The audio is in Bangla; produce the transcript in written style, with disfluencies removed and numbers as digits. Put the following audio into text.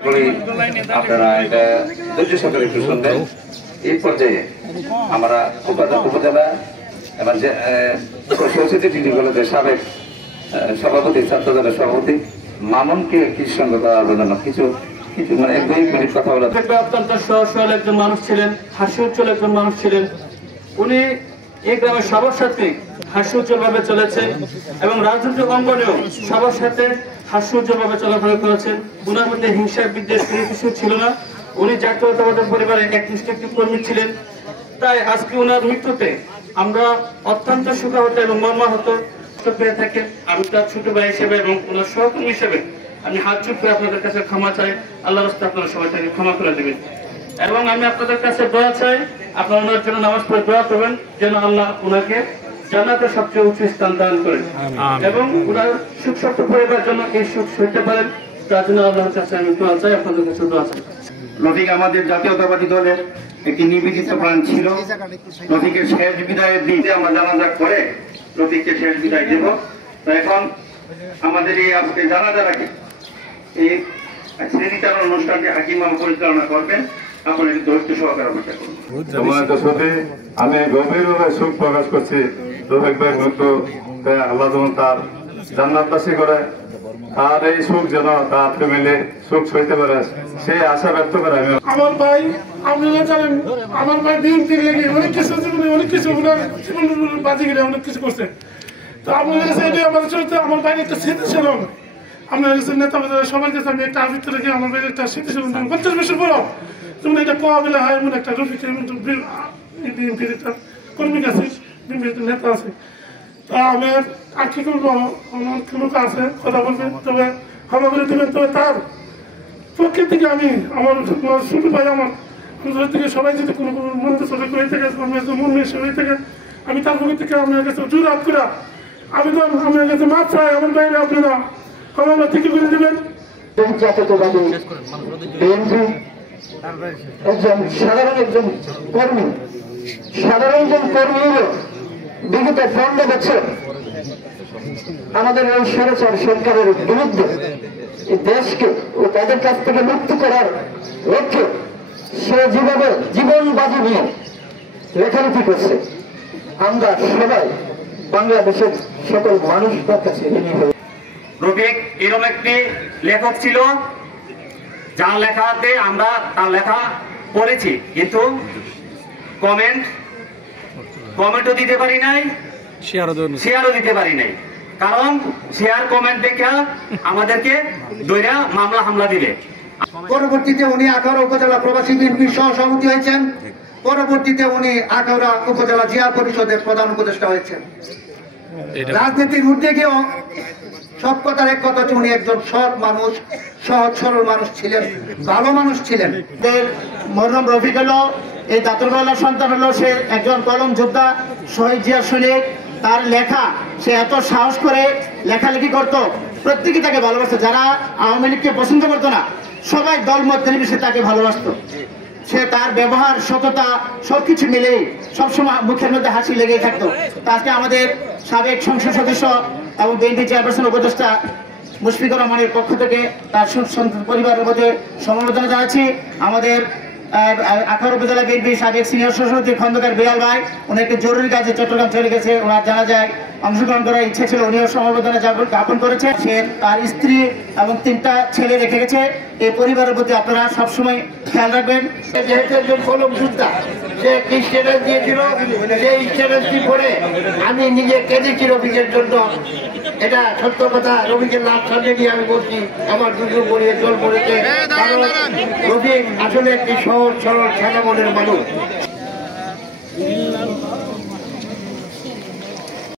আপনারা এটা ধৈর্য সহকারে একটু শুনবেন। এই পর্যায়ে আমরা উপজেলা এবং সরস্বতী ডিগ্রি কলেজের সাবেক সভাপতি, ছাত্র দলের সভাপতি মামুনকে কিছু সঙ্গে আবেদন কিছু মানে 1-2 মিনিট কথা বলা। অত্যন্ত সহজ একজন মানুষ ছিলেন, হাসি উজ্জ্বল একজন মানুষ ছিলেন। উনি এই গ্রামের সবার সাথে হাস্য উজ্জ্বল ভাবে চলেছেন এবং রাজনৈতিক অঙ্গনেও সবার সাথে হাস্য উজ্জ্বল ভাবে চলাফেরা করেছেন। উনার মধ্যে হিংসা বিদ্বেষ কোনো কিছু ছিল না। উনি জাতীয়তাবাদী পরিবারের একনিষ্ঠ একটি কর্মী ছিলেন। তাই আজকে উনার মৃত্যুতে আমরা অত্যন্ত শোকাহত এবং মর্মাহত পেয়ে থাকেন। আমি তার ছোট ভাই হিসেবে এবং ওনার সহকর্মী হিসেবে আমি হাত জোড় করে আপনাদের কাছে ক্ষমা চাই। আল্লাহর রাস্তায় আপনারা সবাই তাকে ক্ষমা করে দেবেন এবং আমি আপনাদের কাছে দোয়া চাই, আপনারা ওনার জন্য নামাজ পড়ে দোয়া করবেন যেন আল্লাহ ওনাকে জান্নাতের সবচেয়ে উঁচু স্থান দান করেন এবং ওনার সুখ সফল পরিবারের জন্য এই সুখ সইতে পারেন। তার জন্য আল্লাহর কাছে আমি দোয়া চাই, আপনাদের কাছে দোয়া চাই। রফিক আমাদের জাতীয়তাবাদী দলের একটি নিবেদিত প্রাণ ছিল। রফিকের শেষ বিদায়ের দিন আমরা জানাজা করে রফিককে শেষ বিদায় দেব। তো এখন আমাদের এই আজকে জানাজাটাকে এই শ্রেণীচারণ অনুষ্ঠানটি হাকিম মামা পরিচালনা করবেন। আপনার ধৈর্য সহকারে অপেক্ষা করুন। আমি গভীরভাবে সুখ প্রকাশ করছি রফিক ভাই মৃত্যু, আল্লাহ যেমন তার জান্নাতবাসী করে, তার এই সুখ যেন তার ফ্যামিলি সুখ সইতে পারে সেই আশা ব্যক্ত করে আমি। আমার ভাই আপনারা জানেন, আমার ভাই বিএনপির লেগে অনেক কিছু অনেক কিছু বাজি গিয়ে অনেক কিছু করছে। তো আপনাদের কাছে এটাই আমার চলতে আমার ভাই একটা স্মৃতিশীলন, আপনার কাছে নেতা সবার কাছে আমি একটা আবৃত্তি রেখে আমার ভাই একটা স্মৃতিশীলন 50 বছর পর যেমন এটা কোয়াবিলা হয় এমন একটা রফিক বিএনপির একটা কর্মী আছে, বিএনপির নেতা আছে। তা আমার আর কি করবো, আমার লোক আছে কথা বলবে, তবে ক্ষমা করে দেবেন। তবে তার পক্ষের থেকে আমি আমার ছোট ভাই আমার থেকে সবাই যদি কোনো মন্ত্র চলে করে থাকে মন মেশে হয়ে থাকে, আমি তার পক্ষ থেকে আমার কাছে জোর হাত করে আবেদন, আমার কাছে মাছ চাই আমার বাইরে আপনারা ক্ষমা থেকে করে দেবেন। সাধারণ একজন কর্মী হল বিগত 15 বছর আমাদের এই স্বৈরাচার সরকারের বিরুদ্ধে এই দেশকে ও তাদের কাছ থেকে মুক্ত করার লক্ষ্যে সে যেভাবে জীবন বাজি নিয়ে লেখালেখি করছে, আমরা সবাই বাংলাদেশের সকল মানুষদের কাছে ঋণী হই। রফিক এরকম একটি লেখক ছিল যার লেখাতে আমরা তার লেখা পড়েছি, কিন্তু কমেন্টও দিতে পারি নাই, শেয়ারও দিতে পারি নাই। কারণ শেয়ার কমেন্ট দেখে আমাদেরকে দইরা মামলা হামলা দিলে। পরবর্তীতে উনি আখাউড়া উপজেলা প্রবাসী বিএনপির সহসভাপতি হয়েছেন। পরবর্তীতে উনি আখাউড়া উপজেলা জিয়া পরিষদের প্রধান উপদেষ্টা হয়েছেন। রাজনীতির ঊর্ধ্বে গিয়েও সব কথার এক কথা হচ্ছে উনি একজন সৎ মানুষ, সহজ সরল মানুষ ছিলেন, ভালো মানুষ ছিলেন। মরহুম রফিক হলো এই দাতুরবালার সন্তান, হলো সে একজন কলম যোদ্ধা, শহীদ জিয়া সৈনিক। তার লেখা, সে এত সাহস করে লেখালেখি করত, প্রত্যেকে তাকে ভালোবাসত। যারা আওয়ামী লীগকে পছন্দ করতো না, সবাই দলমত নির্বিশেষে তাকে ভালোবাসত। সে তার ব্যবহার, সততা সবকিছু মিলেই সবসময় মুখের মধ্যে হাসি লেগেই থাকতো। আজকে আমাদের সাবেক সংসদ সদস্য এবং বিএনপি চেয়ারপারসন উপদেষ্টা মুশফিকুর রহমানের পক্ষ থেকে তার পরিবারের মধ্যে সমবেদনা জানাচ্ছি। আমাদের আখাউড়া উপজেলা বিএনপি সাবেক সিনিয়র সভাপতি খন্দকার বিলাল ভাই, উনি একটি জরুরি কাজে চট্টগ্রাম চলে গেছে, ওনার জানা যায় অংশগ্রহণ করার ইচ্ছে ছিল, উনিও সমবেদনা জ্ঞাপন করেছে। সে তার স্ত্রী এবং 3টা ছেলে রেখে গেছে। এই পরিবারের প্রতি আপনারা সবসময় খেয়াল রাখবেন। যেহেতু একজন কলম যোদ্ধা, সে একটি স্ট্যাটাস দিয়েছিল, সেই স্ট্যাটাসটি পড়ে আমি নিজে কেঁদেছি রফিকের জন্য। এটা সত্য কথা, রফিকের লাভ সামনে নিয়ে আমি বলছি, আমার দুটো পড়িয়ে জল পড়েছে। কারণ রফিক আসলে একটি সহজ সরল সাদা মনের মানুষ।